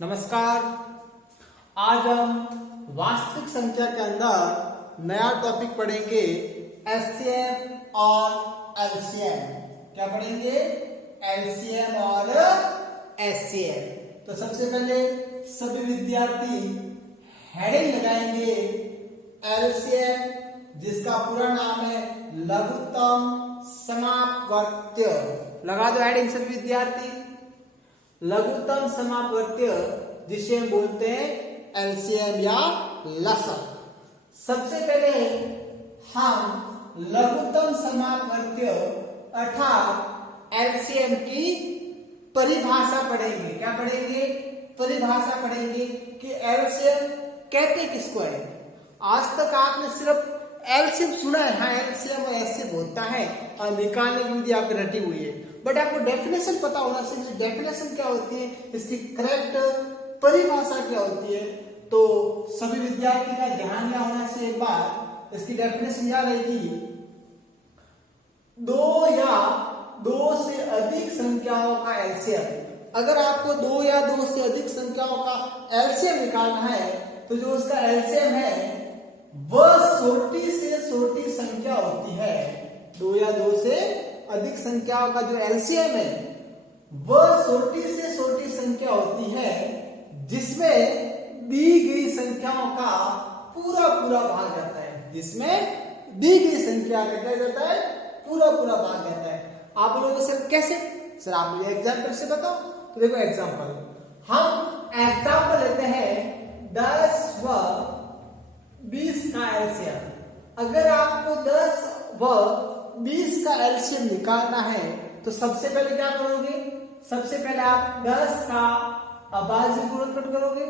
नमस्कार। आज हम वास्तविक संख्या के अंदर नया टॉपिक पढ़ेंगे एचसीएम और एलसीएम। क्या पढ़ेंगे? एलसीएम और एचसीएम। तो सबसे पहले सभी विद्यार्थी हेडिंग लगाएंगे एलसीएम, जिसका पूरा नाम है लघुत्तम समापवर्त्य। लगा दो हेडिंग सभी विद्यार्थी। लघुत्तम समापवर्त्य जिसे हम बोलते हैं एलसीएम या लसम। सबसे पहले हम लघुत्तम समापवर्त्य अर्थात एलसीएम की परिभाषा पढ़ेंगे। क्या पढ़ेंगे? परिभाषा पढ़ेंगे कि एलसीएम कहते किसको है। आज तक आपने सिर्फ एलसीएम सुना है, हाँ एलसीएम और एचसीएम होता है और निकालने की विधि आपकी रटी हुई है, बट आपको डेफिनेशन पता होना चाहिए। डेफिनेशन क्या होती है, इसकी करेक्ट परिभाषा क्या होती है। तो सभी विद्यार्थी का ध्यान यह होना चाहिए। एक बार इसकी डेफिनेशन याद रहेगी, दो या दो से अधिक संख्याओं का एलसीएम। अगर आपको दो या दो से अधिक संख्याओं का एलसीएम निकालना है तो जो उसका एलसीएम है वह छोटी से छोटी संख्या होती है। दो या दो से अधिक संख्याओं का जो एलसीएम है वह छोटी से छोटी संख्या होती है जिसमें दी गई संख्याओं का पूरा पूरा भाग जाता है। जिसमें दी गई संख्या का क्या जाता है? पूरा पूरा भाग जाता है। आप लोगों से कैसे? सर आप मुझे एग्जाम्पल से बताओ। तो देखो एग्जाम्पल, हम एग्जाम्पल लेते हैं 10 व 20 का एलसीएम। अगर आपको 10 व 20 का एलसीएम निकालना है तो सबसे पहले क्या करोगे? सबसे पहले आप 10 का अभाज्य गुणनखंड करोगे,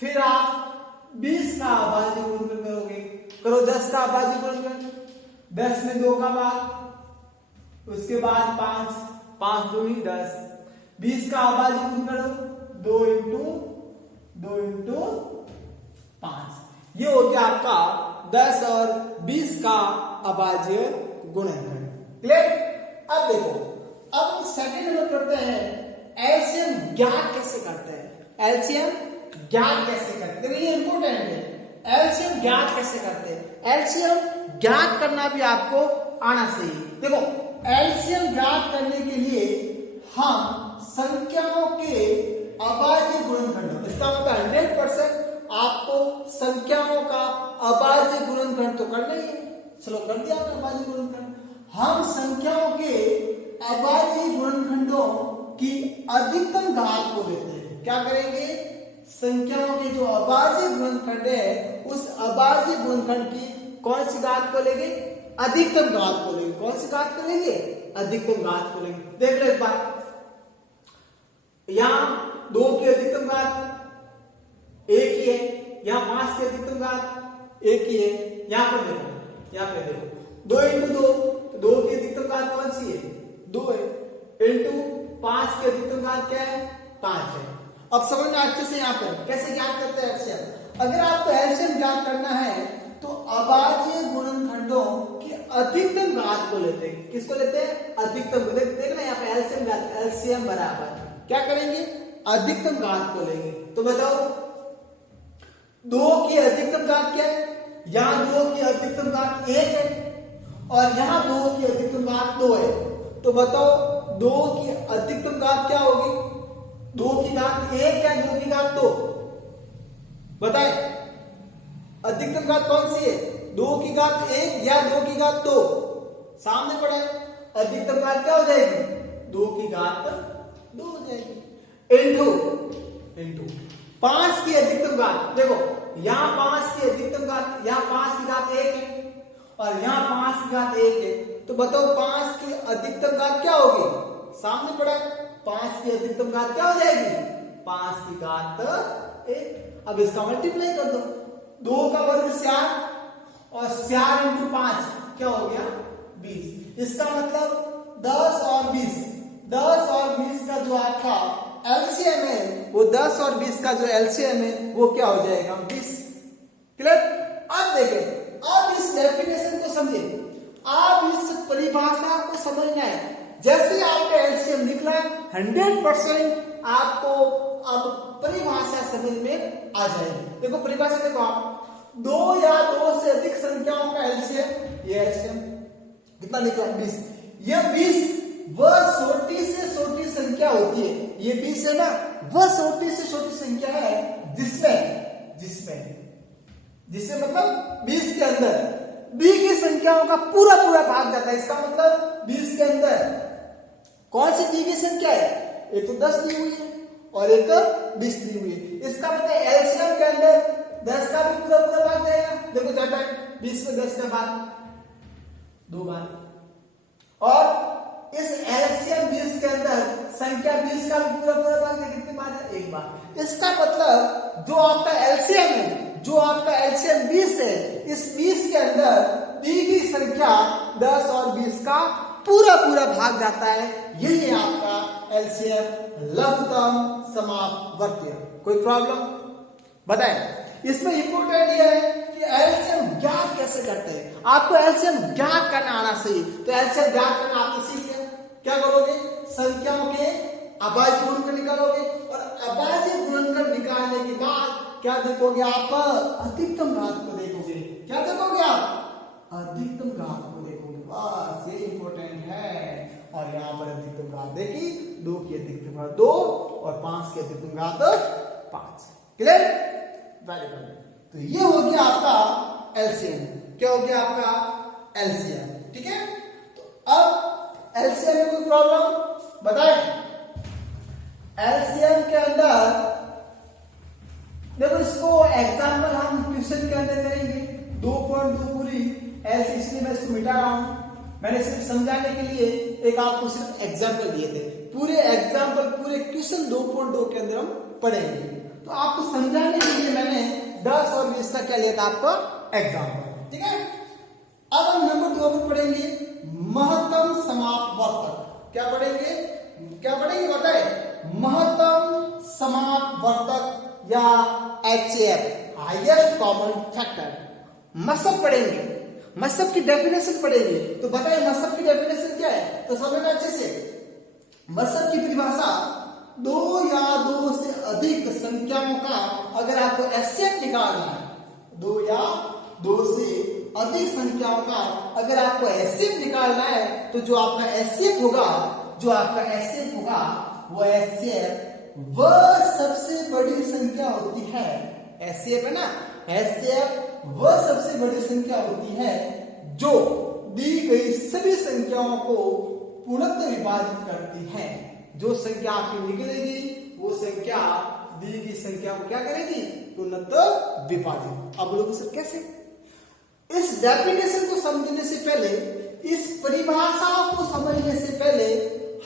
फिर आप 20 का अभाज्य गुणनखंड करोगे। करो 10 का अभाज्य गुणनखंड, 10 में 2 का भाग, उसके बाद 5, 5 दूनी 10। 20 का अभाज्य गुणन करो, 2 इंटू 5। ये हो गया आपका 10 और 20 का अभाज्य गुणनखंड। क्लियर? अब देखो, अब हम सेकंड नंबर करते हैं एलसीएम ज्ञात कैसे करते हैं। एलसीएम ज्ञात कैसे करते हैं, ये इंपोर्टेंट है। एलसीएम ज्ञात कैसे करते हैं? एलसीएम ज्ञात करना भी आपको आना चाहिए। देखो एलसीएम ज्ञात करने के लिए हम संख्याओं के अभाज्य गुणनखंड, इसका मतलब 100% आपको संख्याओं का अभाज्य गुणनखंड तो करना ही है। चलो कर दिया आपने अभाज्य गुणनखंड। हम संख्याओं के अभाज्य गुणनखंडों की अधिकतम घात को लेते हैं। क्या करेंगे? संख्याओं के जो अभाज्य गुणनखंड है उस अभाज्य गुणनखंड की कौन सी घात को लेंगे? अधिकतम घात को लेंगे। कौन सी घात को लेंगे? अधिकतम घात को लेंगे। देख लो एक बार, यहां 2 की अधिकतम घात 1 ही है, यहां 5 की अधिकतम घात 1 ही है। यहां पर देखो, यहां पे देखो 2 इंटू 2, तो 2 की अधिकतम घात कौन सी है? 2 है। इंटू 5 की अधिकतम घात क्या है? 5 है। अब समझना अच्छे से यहां पर कैसे ज्ञात करते हैं एलसीएम। अगर आपको एलसीएम ज्ञात करना है तो अभाज्य गुणनखंडों की अधिकतम घात को लेते हैं। किसको लेते हैं? अधिकतम। देखना यहाँ पे एलसीएम ज्ञात, एलसीएम बराबर क्या करेंगे? अधिकतम घात को लेंगे। तो बताओ 2 की अधिकतम घात क्या है? यहां 2 की अधिकतम घात 1 है और यहां 2 की अधिकतम घात 2 है। तो बताओ 2 की अधिकतम घात क्या होगी? 2 की घात 1 या 2 की घात 2? बताए अधिकतम घात कौन सी है? 2 की घात 1 या 2 की घात 2? सामने पड़ा है। अधिकतम घात क्या हो जाएगी? 2 की घात 2 हो जाएगी। इंटू 5 की अधिकतम घात, देखो यहां 5 की अधिकतम घात, यहां 5 की घात 1 है और यहां 5 की घात 1 है। तो बताओ 5 की अधिकतम घात क्या होगी? सामने पड़ा है। 5 की अधिकतम घात क्या हो जाएगी? 5 की घात 1। अब इसका मल्टीप्लाई कर दो, 2 का वर्ग 4 और 4 इंटू 5 क्या हो गया? 20। इसका मतलब 10 और 20, 10 और 20 का जो आपका एलसीएम है वो 10 और 20 का जो एलसीएम है वो क्या हो जाएगा? 20। क्लियर? अब देखें, अब इस डेफिनेशन को समझे, आप इस परिभाषा को समझना है। जैसे आपका एलसीएम निकला 100% आपको अब परिभाषा समझ में आ जाएगी। देखो परिभाषा देखो आप, 2 या 2 से अधिक संख्याओं का एलसीएम, ये एलसीएम कितना निकला 20। ये 20 वह छोटी से छोटी संख्या होती है, ये 20 है ना, वह छोटी से छोटी संख्या है जिसमें मतलब 20 के अंदर b की संख्याओं का पूरा भाग जाता है। इसका मतलब 20 के अंदर कौन सी b की संख्या है, एक तो 10 दी हुई है और एक 20 दी हुई है। इसका मतलब एलसीएम के अंदर 10 का भी पूरा भाग जाएगा। देखो जाता है 20 में 10 का भाग 2 बार, और इस एलसीएम 20 के अंदर संख्या 20 का भी पूरा भाग जाएगा कितनी बार है, 1 बार। इसका मतलब जो आपका एलसीएम है, जो आपका एलसीएम 20 है, इस 20 के अंदर b की संख्या 10 और 20 का पूरा भाग जाता है। यही है आपका एलसीएम, लघुत्तम समापवर्तीय। कोई प्रॉब्लम बताएं? इसमें इंपोर्टेंट ये है कि एलसीएम ज्ञात कैसे करते हैं। आपको एलसीएम ज्ञात करना आना चाहिए। तो एलसीएम ज्ञात करना आपने सीख लिया, क्या करोगे, संख्याओं के अभाज्य गुणनखंड निकालोगे, और अभाज्य गुणनखंड निकालने के बाद क्या देखोगे आप, अधिकतम घात को देखोगे। क्या देखोगे आप, अधिकतम घात को देखोगे। बस ये इंपॉर्टेंट है। और यहाँ पर अधिकतम घात देखी, 2 की अधिकतम घात 2 और 5 की अधिकतम घात 5। Clear, very good. तो ये हो गया आपका एलसीएम। क्या हो गया आपका एलसीएम, ठीक है। तो अब एलसीएम में कोई प्रॉब्लम बताएं? एलसीएम के अंदर देखो, इसको एग्जाम्पल हम ट्यूशन के अंदर करेंगे। 2.2 पूरी ऐसे, इसलिए मैं इसको मिटा रहा हूं। मैंने सिर्फ समझाने के लिए एक आपको सिर्फ एग्जाम्पल दिए थे। पूरे एग्जाम्पल पूरे क्वेश्चन 2.2 के अंदर हम पढ़ेंगे। तो आपको समझाने के लिए मैंने 10 और 20 का क्या लिया था, आपका एग्जाम्पल, ठीक है। अब हम नंबर 2 पर पढ़ेंगे महत्तम समापवर्तक। क्या पढ़ेंगे बताए? महत्तम समापवर्तक या HCF, हाईएस्ट कॉमन फैक्टर। मसब पढ़ेंगे, मसब की डेफिनेशन पढ़ेंगे। तो बताइए मसब की डेफिनेशन क्या है, तो समझना अच्छे से। मसब की परिभाषा, 2 या 2 से अधिक संख्याओं का अगर आपको HCF निकालना है, 2 या 2 से अधिक संख्याओं का अगर आपको HCF निकालना है, तो जो आपका HCF होगा, वो HCF वह सबसे बड़ी संख्या होती है। HCF है ना, HCF वह सबसे बड़ी संख्या होती है जो दी गई सभी संख्याओं को पूर्णतः विभाजित करती है। जो संख्या आपकी निकलेगी वो संख्या दी गई संख्या को क्या करेगी, पूर्णतः विभाजित। अब लोग सर कैसे? इस डेफिनेशन को समझने से पहले, इस परिभाषा को समझने से पहले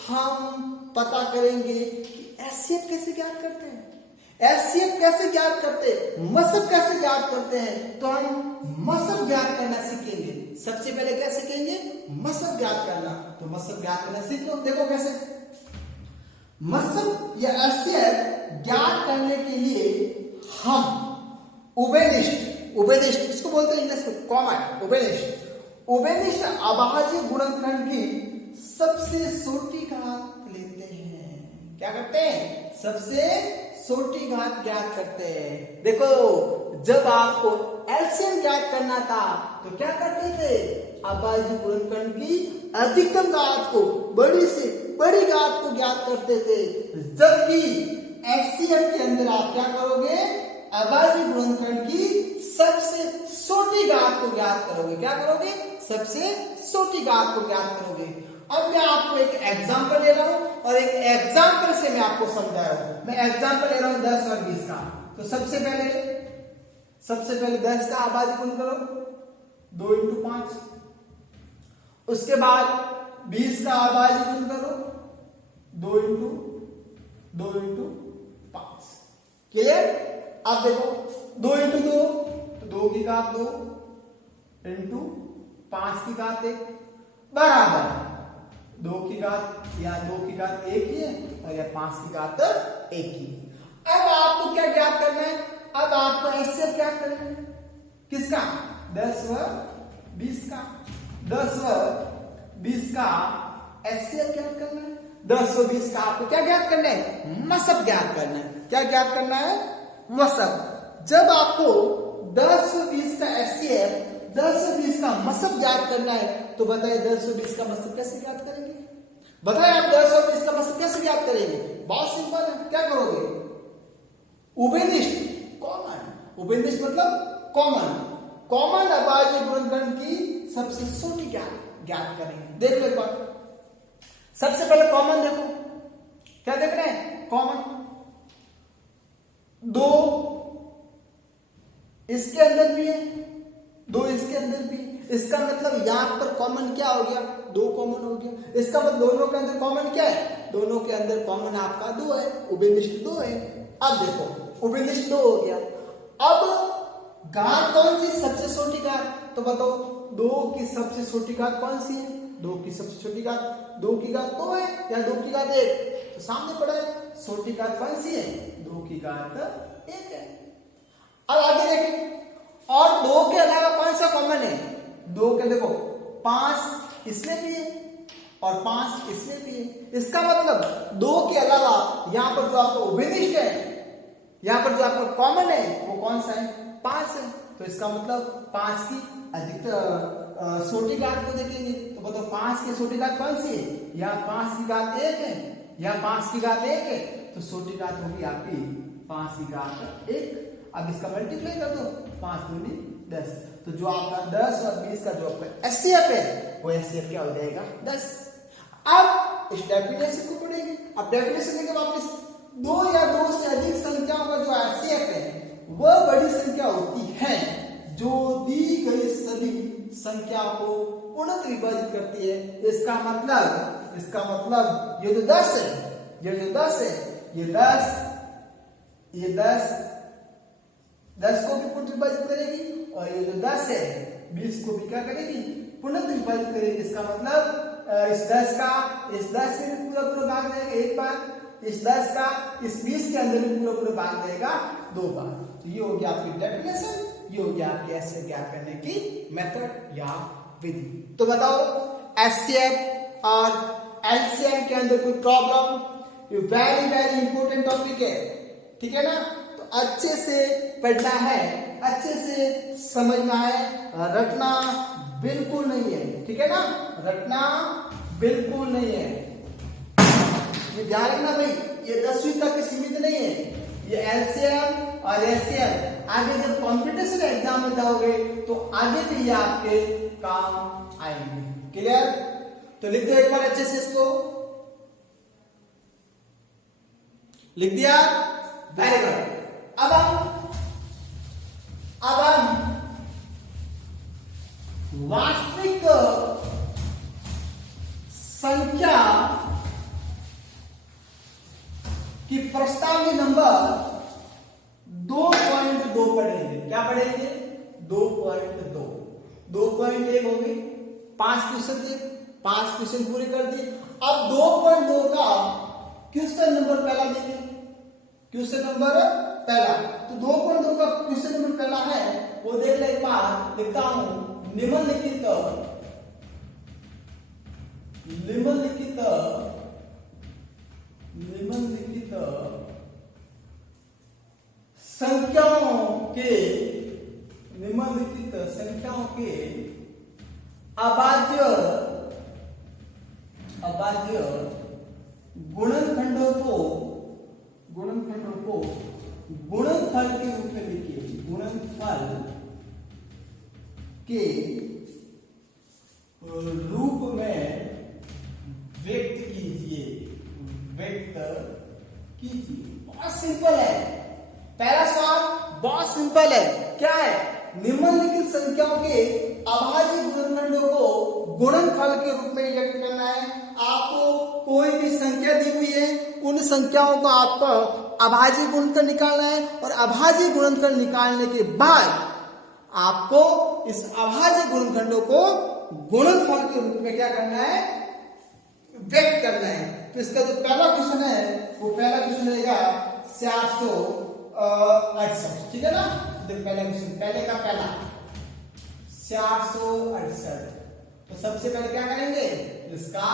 हम पता करेंगे कि HCF कैसे ज्ञात करते हैं, HCF कैसे ज्ञात करते हैं, मसब कैसे ज्ञात करते हैं। तो हम मसब ज्ञात करना सीखेंगे। सबसे पहले क्या सीखेंगे, मसब ज्ञात करना। तो मसब ज्ञात करना सीख लो। देखो कैसे मसब या HCF ज्ञात करने के लिए हम उभयनिष्ठ किसको बोलते हैं इंग्लिश में, कॉमन उभयनिष्ठ अभाज्य गुणनखंड की सबसे छोटी घात लेते हैं। क्या करते हैं, सबसे छोटी घात ज्ञात करते हैं। देखो जब आपको एलसीएम ज्ञात करना था तो क्या करते थे, अभाज्य गुणनखंड की अधिकतम घात को, बड़ी से बड़ी घात को ज्ञात करते थे। जबकि एचसीएफ के अंदर आप क्या करोगे, अभाज्य गुणनखंड की सबसे छोटी घात को ज्ञात करोगे। क्या करोगे, सबसे छोटी घात को ज्ञात करोगे। अब मैं आपको एक एग्जांपल ले रहा हूं और एक एग्जांपल से मैं आपको समझा रहा हूं। मैं एग्जांपल ले रहा हूं 10 और 20 का। तो सबसे पहले 10 का अभाज्य गुण करो 2 × 5। उसके बाद 20 का अभाज्य गुण करो 2 × 5। क्लियर। अब देखो 2 × 2 तो 2 की घात 2 इंटू 5 की घात 1 बराबर 2 की घात या 2 की घात 1 ही है और या 5 की घात 1 ही। अब आपको क्या ज्ञात करना है, अब आपको एचसीएफ ज्ञात करना है। किसका, 10 व 20 का। 10 व 20 का एचसीएफ ज्ञात करना है। 1020 का आपको क्या ज्ञात करना है? मसब ज्ञात करना है। क्या ज्ञात करना है? मसब। जब आपको 1020 का एचसीएफ 1020 का मसब ज्ञात करना है तो बताइए 1020 का मसब कैसे ज्ञात करेंगे? बताइए आप 1020 का मसब कैसे ज्ञात करेंगे? बहुत सिंपल है। क्या करोगे? उभयनिष्ठ कॉमन। उभयनिष्ठ मतलब कॉमन अभाज्य गुणनखंड की सबसे छोटी ज्ञात करेंगे। देख लो एक बार, सबसे पहले कॉमन देखो, क्या देख रहे हैं? कॉमन। 2 इसके अंदर भी है, 2 इसके अंदर भी। इसका मतलब यहां पर कॉमन क्या हो गया? 2 कॉमन हो गया। इसका मतलब दोनों के अंदर कॉमन क्या है? दोनों के अंदर कॉमन आपका 2 है, उभयनिष्ठ 2 है। अब देखो उभयनिष्ठ 2 हो गया। अब घात कौन सी सबसे छोटी घात? तो बताओ 2 की सबसे छोटी घात कौन सी है? 2 की सबसे छोटी घात 2 की घात 2 है या 2 की घात 1? तो सामने पड़ा है। छोटी घात कौन सी है? 2 की घात 1 है। अब आगे देखें, और 2 के अलावा कौन सा कॉमन है? 2 के देखो 5 इसमें भी है और 5 इसमें भी है। इसका मतलब 2 के अलावा यहां पर जो आपका उभयनिष्ठ है, यहां पर जो आपका कॉमन है वो कौन सा है? 5 है। तो इसका मतलब 5 की अधिकतर छोटी घात को देखेंगे तो बताओ 5 की छोटी घात कौन सी है? या 5 की घात 1 है या 5 की घात 1 है। तो छोटी घात होगी आपकी 5 की घात 1। अब इसका मल्टीप्लाई कर दो, 5 दूनी 10। तो जो आपका 10 और 20 का जो आपका एचसीएफ है वो एचसीएफ क्या हो जाएगा? 10। अब इस डेफिनेशन को पढ़ेंगे। अब डेफिनेशन में वापस 2 या 2 से अधिक संख्याओं का जो एचसीएफ है वह बड़ी संख्या होती है जो दी गई सभी संख्याओं को पूर्णतः विभाजित करती है। इसका मतलब ये जो 10 है, ये 10 को भी पूर्ण विभाजित करेगी और ये जो 10 है 20 को भी क्या करेगी? पूर्ण विभाजित करेगी। इसका मतलब इस 10 के भी पूरा भाग देगा 1 बार, इस 10 का इस 20 के अंदर भी पूरा भाग देगा 2 बार। तो ये हो गया आपकी डेफिनेशन, ये हो गया आपके एचसीएफ ज्ञात करने की मेथड या विधि। तो बताओ एचसीएफ और एलसीएम के अंदर कोई प्रॉब्लम? ये वेरी इंपॉर्टेंट टॉपिक है, ठीक है ना? तो अच्छे से पढ़ना है, अच्छे से समझना है, रटना बिल्कुल नहीं है, ठीक है ना? रटना बिल्कुल नहीं है। ये ध्यान रखना भाई, ये 10वीं तक सीमित नहीं है। ये एलसीएम और एचसीएफ आगे जब कॉम्पिटिशन एग्जाम में जाओगे तो आगे भी ये आपके काम आएंगे। क्लियर? तो लिख दो एक बार अच्छे से इसको। लिख दिया? Very good. अब हम वास्तविक संख्या की प्रस्तावनी नंबर 2.2 पढ़ेंगे। क्या पढ़ेंगे? 2.2। 2.1 हो गई, 5 क्वेश्चन थे, 5 क्वेश्चन पूरे कर दिए। अब 2.2 का क्वेश्चन नंबर पहला देखें। क्वेश्चन नंबर पहला, तो 2.2 का क्वेश्चन नंबर पहला है वो देख ले। एक बार लिखता हूं, निम्नलिखित संख्याओं के अभाज्य गुणनखंडों को गुणनफल के रूप में लिखिए। गुणनफल के रूप में व्यक्त कीजिए। बहुत सिंपल है, पहला सवाल बहुत सिंपल है। क्या है? निम्नलिखित संख्याओं के अभाज्य गुणनखंडों को गुणनफल के रूप में व्यक्त करना है। आपको कोई भी संख्या दी हुई है, उन संख्याओं को आपको अभाज्य गुणनखंड निकालना है और अभाज्य गुणनखंड निकालने के बाद आपको इस अभाज्य गुणनखंडों को गुणनफल के रूप में क्या करना है? व्यक्त करना है। तो इसका जो पहला क्वेश्चन है वो पहला क्वेश्चन रहेगा 468, ठीक है ना? देखो पहला क्वेश्चन, पहले का पहला 468। तो सबसे पहले क्या करेंगे? इसका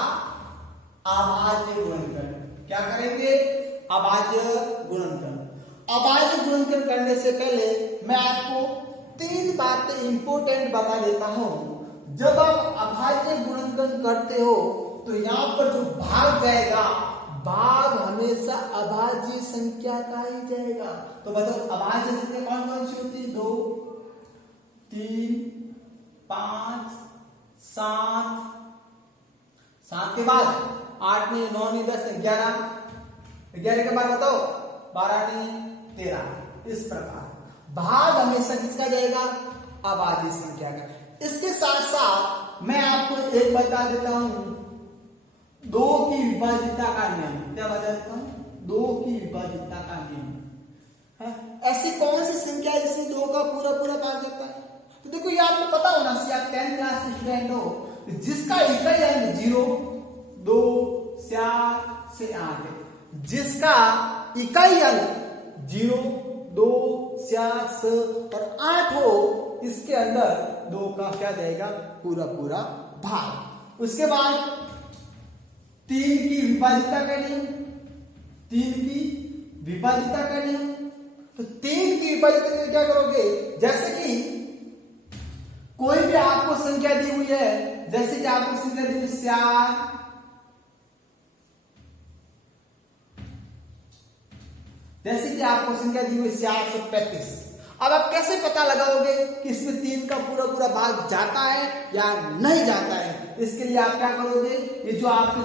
अभाज्य गुणनखंड अभाज्य गुणनखंड। अभाज्य गुणनखंड करने से पहले मैं आपको 3 बातें इंपोर्टेंट बता देता हूं। जब आप अभाज्य गुणनखंड करते हो तो यहां पर जो भाग जाएगा, भाग हमेशा अभाज्य संख्या का ही जाएगा। तो बताओ अभाज्य संख्या कौन कौन सी होती है? 2, 3, 5, 7, 7 के बाद 8 नहीं, 9 नहीं, 10 नहीं, 11, 11 के बाद बताओ 12 नहीं, 13। इस प्रकार भाग हमेशा किसका जाएगा? अभाज्य संख्या का। इसके साथ साथ मैं आपको एक बता देता हूं, 2 की विभाज्यता का नियम। क्या बता देता हूं? 2 की विभाज्यता का नियम है। ऐसी कौन सी संख्या है जिसमें 2 का पूरा पूरा भाग जाता है? तो देखो ये आपको पता होना चाहिए, आप 10th क्लास के स्टूडेंट हो, जिसका इकाई अंक 0, 2, 4 से 8 है। जिसका इकाई अंक 0, 2, 4, 6 और 8 हो, इसके अंदर 2 का क्या जाएगा? पूरा पूरा भाग। उसके बाद 3 की विभाज्यता का नियम, 3 की विभाज्यता का नियम। तो 3 की विभाज्यता में क्या करोगे? जैसे कि कोई भी आपको संख्या दी हुई है, जैसे कि आपको संख्या दी हुई 4, जैसे कि आपको संख्या दी हुई 435। अब आप कैसे पता लगाओगे कि इसमें 3 का पूरा पूरा भाग जाता है या नहीं जाता है? इसके लिए आप क्या करोगे? ये जो आपकी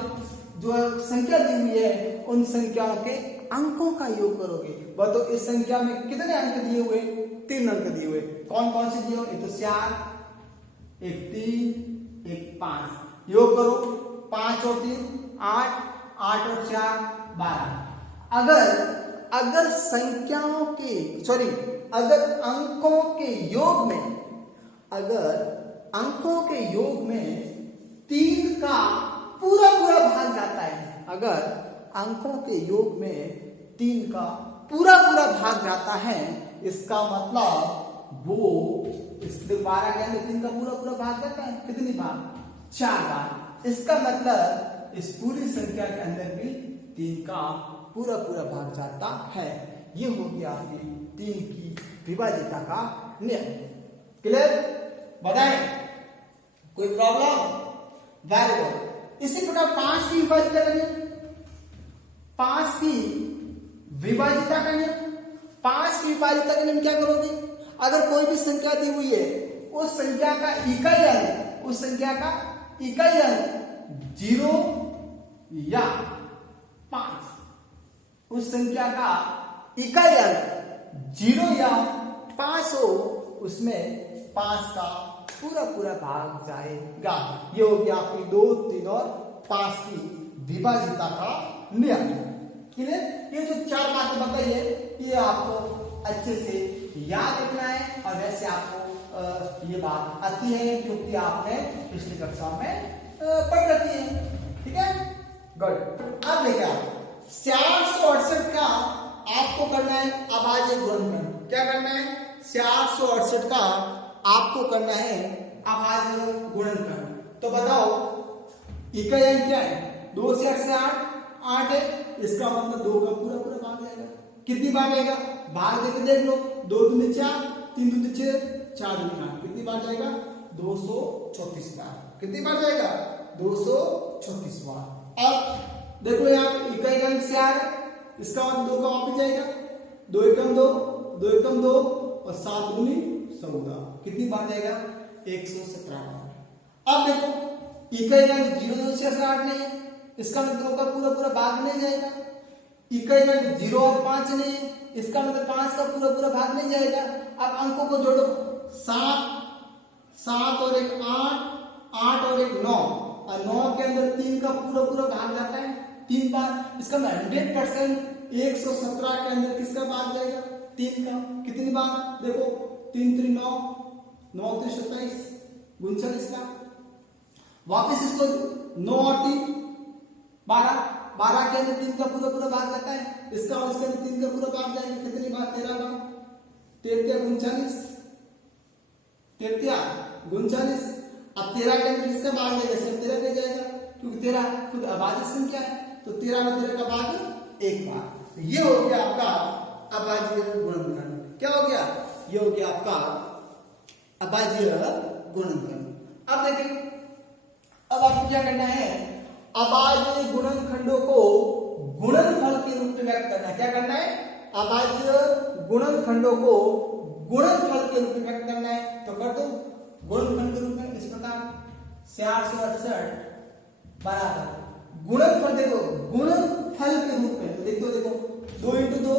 जो संख्या दी हुई है, उन संख्याओं के अंकों का योग करोगे। वह तो इस संख्या में कितने अंक दिए हुए? 3 अंक दिए हुए। कौन कौन से दिए हुए? एक तो 4, एक 3, एक 5। योग करो, 5 और 3 8, 8 और 4 12। अगर संख्याओं के अगर अंकों के योग में, अगर अंकों के योग में 3 का पूरा पूरा भाग जाता है, अगर अंकों के योग में 3 का पूरा पूरा भाग जाता है, इसका मतलब वो इस 12 के अंदर 3 का पूरा पूरा भाग जाता है। कितनी बार? 4 बार। इसका मतलब इस पूरी संख्या के अंदर भी 3 का पूरा पूरा भाग जाता है। ये हो गया आपकी 3 की विभाज्यता का नियम। क्लियर? बताएं, कोई प्रॉब्लम? Very good. इसी प्रकार 5 की विभाज्यता का नियम, 5 की विभाज्यता का नियम। 5 की विभाज्यता का नियम क्या करोगे? अगर कोई भी संख्या दी हुई है, उस संख्या का इकाई अंक, उस संख्या का इकाई अंक 0 या 5, उस संख्या का इकाई अंक 0 या 5 हो, उसमें 5 का पूरा पूरा भाग जाएगा। ये हो गया आपकी 2, 3 और 5 की विभाज्यता का नियम। क्लियर? ये जो 4 बातें बताई है, ये आपको अच्छे से याद रखना है, और वैसे आपको ये बात आती है क्योंकि आपने पिछली कक्षा में पढ़ रखी है। ठीक है, गुड। अब देखिए आप 468 का आपको करना है अभाज्य गुणनखंड। क्या करना है? 468 का आपको करना है अभाज्य गुणनखंड। तो बताओ इकाई अंक क्या है? 2 से 8 से 8 है। इसका मतलब 2 का पूरा पूरा भाग जाएगा। कितनी बार जाएगा? भाग देके देख लो, 2 दूनी 4, 3 दूनी 6, 4 दूनी 8। कितनी बार जाएगा? 234 बार। कितनी बार जाएगा? 234 बार। अब देखो यहाँ इकाई अंक 4 है, इसका मतलब 2 का वापस जाएगा, 2 एकम 2, 2 एकम 2 और 7 दूनी 14। कितनी बार जाएगा? 117 बार। अब देखो इकाई अंक 0 से 8 नहीं है, इसका मतलब 2 का पूरा पूरा भाग नहीं जाएगा। इकाई अंक 0 और 5 नहीं है, इसका मतलब 5 का पूरा पूरा भाग नहीं जाएगा। अब अंकों को जोड़ो, 7 और 1 8, 8 और 1 9, और 9 के अंदर 3 का पूरा पूरा भाग जाता है 3 बार। इसका 100% 117 के अंदर किसका भाग जाएगा? 3 का। कितनी बार? देखो 3 3 9, 9 3 27, 39 का। वापिस इसको 9 और 3 12, 12 के अंदर 3 का पूरा पूरा भाग जाता है, इसका और इसके अंदर 3 का पूरा भाग जाएगा। कितनी बार? 13 बार। 13 39, 13 39। अब 13 के अंदर किसका भाग जाएगा? सिर्फ 13 का जाएगा, क्योंकि 13 खुद अभाज्य संख्या है। तो 13 में 13 का भाग 1 बार। ये हो गया आपका अभाज्य गुणनखंड। क्या हो गया? ये हो गया आपका अभाज्य गुणनखंड। अब देखिए, अब आपको क्या करना है, अभाज्य गुणनखंडों को गुणनफल के रूप में व्यक्त करना है। क्या करना है? अभाज्य गुणनखंडों को गुणनफल के रूप में व्यक्त करना है। तो कर दो गुणनफल के रूप में इस प्रकार 468 बराबर गुणनफल, देखो गुणनफल के रूप में, तो देखो 2 इंटू 2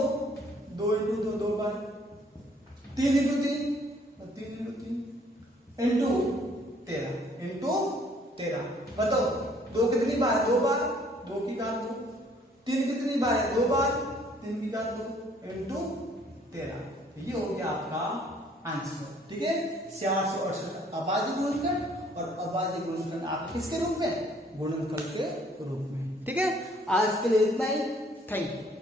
2 इंटू 2 2 बार, 3 इंटू 3 3 इंटू 3 इंटू 13 बताओ 2 कितनी बार है? 2 बार, 2 की घात 2। 3 कितनी बार है? 2 बार, 3 की घात 2 इंटू 13। ये हो गया आपका आंसर। ठीक है, 468 अभाज्य गुणनखंड और अभाज्य गुणनखंड आप किसके रूप में? गुणनफल के रूप में। ठीक है, आज के लिए इतना ही। Thank you.